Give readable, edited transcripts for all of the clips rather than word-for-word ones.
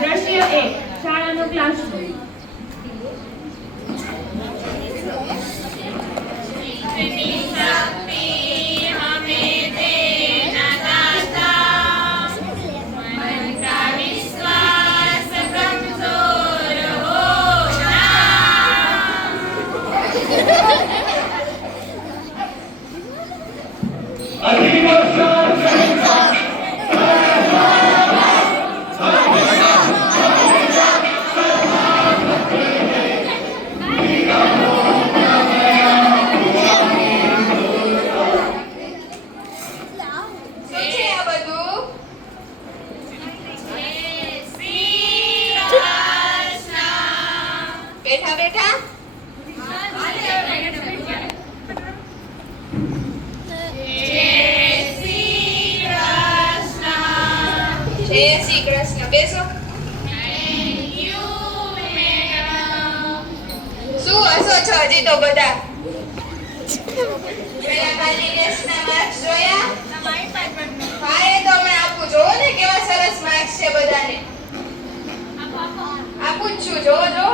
દ્રશ્ય 1 શાળાનો ક્લાસરૂમ. બેઠા બેઠા જય શ્રી કૃષ્ણ. બેસો. શું હસો છો હજી તો બધા? કાલની ટેસ્ટના માર્ક્સ જોયા? હા, એ તો હમણાં આપું. જોવો ને કેવા સરસ માર્ક્સ છે બધાને. આપું જ છું. જોવો જો.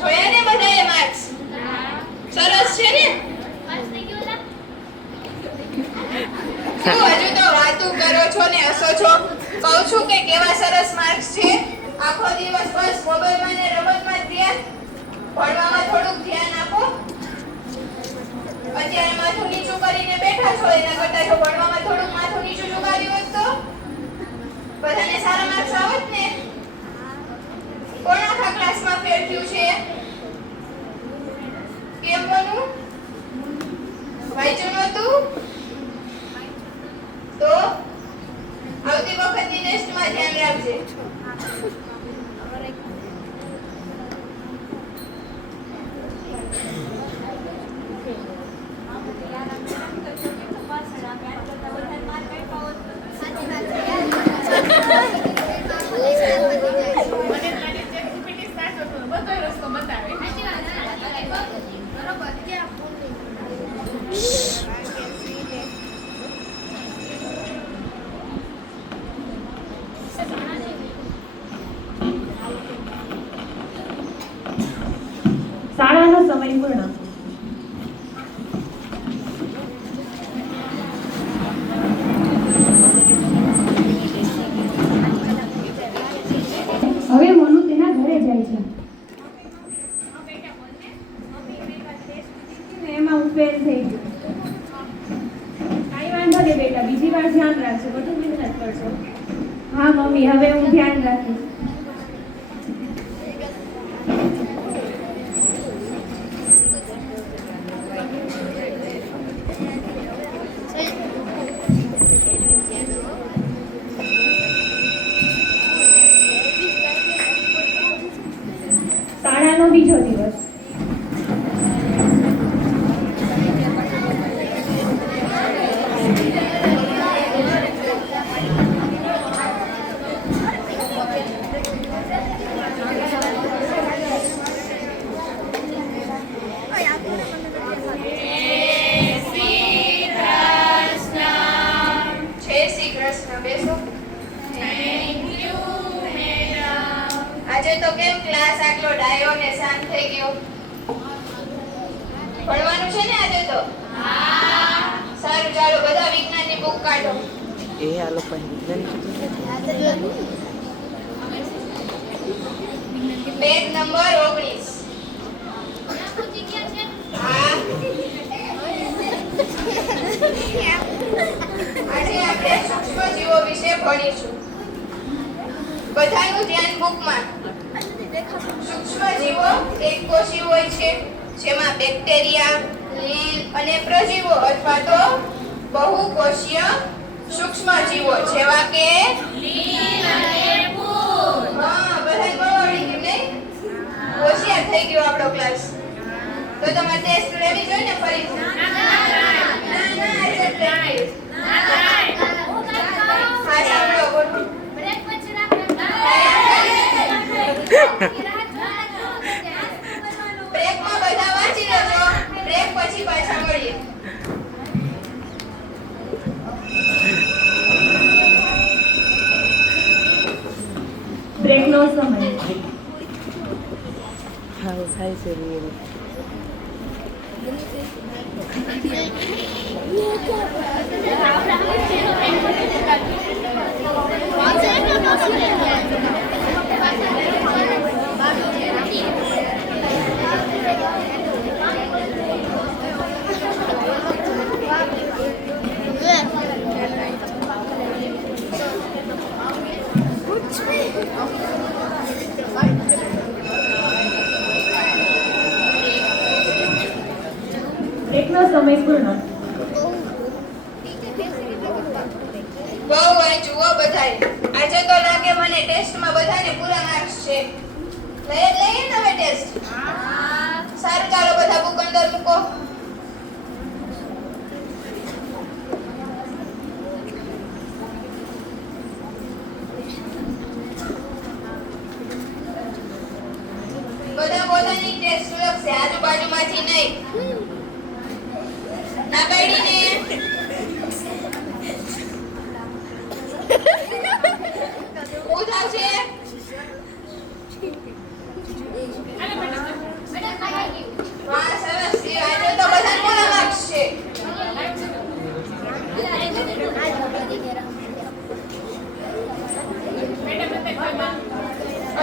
જોયા ને બધાએ માર્ક્સ? સરસ છે ને? શું હજુ તો વાતું કરો છો ને હસો છો? કહું છું કે કેવા સરસ માર્ક્સ છે. આખો દિવસ બસ મોબાઈલમાં ને રમતમાં જ ધ્યાન. ભણવામાં થોડુંક ધ્યાન આપો. અત્યારે માથું નીચું કરીને બેઠા છો, એના કરતા જો ભણવામાં થોડુંક માથું નીચું ઝુકાવ્યું હોત તો બધાને સારા માર્ક્સ આવત ને. કોણ આખા ક્લાસમાં ફેલ થયું છે? કેમ બનું? વાંચ્યું નહોતું? તો આવતી વખતની ટેસ્ટમાં ધ્યાન રાખજે. શાળાનો સમય પૂર્ણ. હવે મોનુ તેના ઘરે જાય છે. એમાં હું ફેલ થઈ ગયો. કાંઈ વાંધો નહીં બેટા, બીજી વાર ધ્યાન રાખજો, બધું મહેનત કરજો. હા મમ્મી, હવે હું ધ્યાન રાખીશ. શાળાનો બીજો દિવસ. આજે તો કેમ ક્લાસ આટલો ડાયો ને શાંત થઈ ગયો? ભણવાનું છે ને આજે તો? હા. સારું, ચાલો બધા વિજ્ઞાનની બુક કાઢો. એ આ લોકો પેજ નંબર 19. હા. આજે આપણે સૂક્ષ્મજીવો વિશે ભણીશું. બધાનું ધ્યાન બુકમાં. સૂક્ષ્મજીવો એકકોષી હોય છે, જેમાં બેક્ટેરિયા, લીલ અને પ્રજીવો અથવા તો બહુકોષીય સૂક્ષ્મજીવો જેવા કે લીલ અને ફૂલ. હા, બધાને બહુ આવડી ગયું ને? હોશિયાર થઈ ગયો આપણો ક્લાસ. તો તમારે ટેસ્ટ લેવી જોઈએ ને ફરીથી? ના આજે પ્રેક્ટિસ. હા, સાંભળો બોલો. થાય છે real. એકનો સમય પૂર્ણ. બહુ વાંચુઓ બધાય. આજે તો લાગે મને ટેસ્ટમાં બધાને પૂરા માર્ક્સ છે. લઈએ ને હવે ટેસ્ટ. સારું ચાલો બધા બુક અંદર મૂકો. બધા પોતાની ટેસ્ટ લખશે, આજુબાજુમાંથી નહીં. ના પાડીને. ઉધાવ છે. વાહ, સરસ. આજે તો બધા પૂરા માર્ક્સ છે.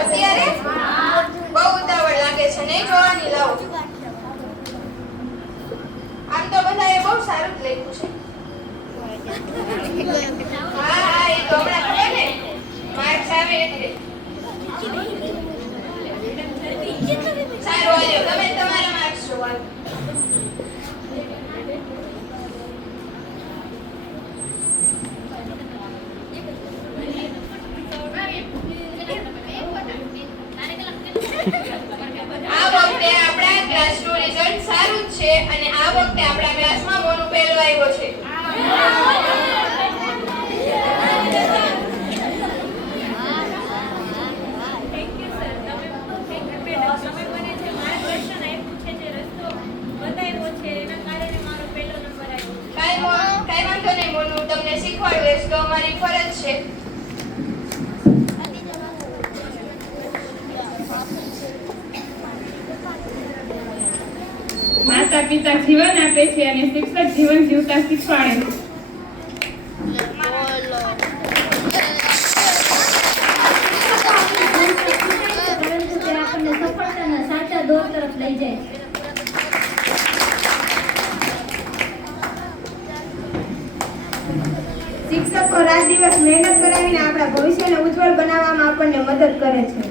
અત્યારે બહુ ઉતાવળ લાગે છે, નહીં જોવાની. લાવો. આમ તો બધાએ બહુ સારું જ લખ્યું છે. હા, એ તો હમણાં ખબર ને માર્ક્સ આવે એટલે. સારું, આવ્યો. તમે તમારા માર્ક્સ જોવા. આ વખતે આપણા ક્લાસનું રિઝલ્ટ સારું જ છે અને આ વખતે આપણા ક્લાસમાં મોનું પહેલો આવ્યો છે. કાંઈ વાંધો નહીં મોનું, તમને શીખવાડવું એ તો અમારી ફરજ છે. માતા પિતા જીવન આપે છે અને શિક્ષક જીવન જીવતા શીખવાડે છે. પરંતુ તે આપણને સફળતાના સાચા દોર તરફ લઈ જાય છે. શિક્ષકો રાત દિવસ મહેનત કરાવીને આપણા ભવિષ્યને ઉજ્જવળ બનાવવામાં આપણને મદદ કરે છે.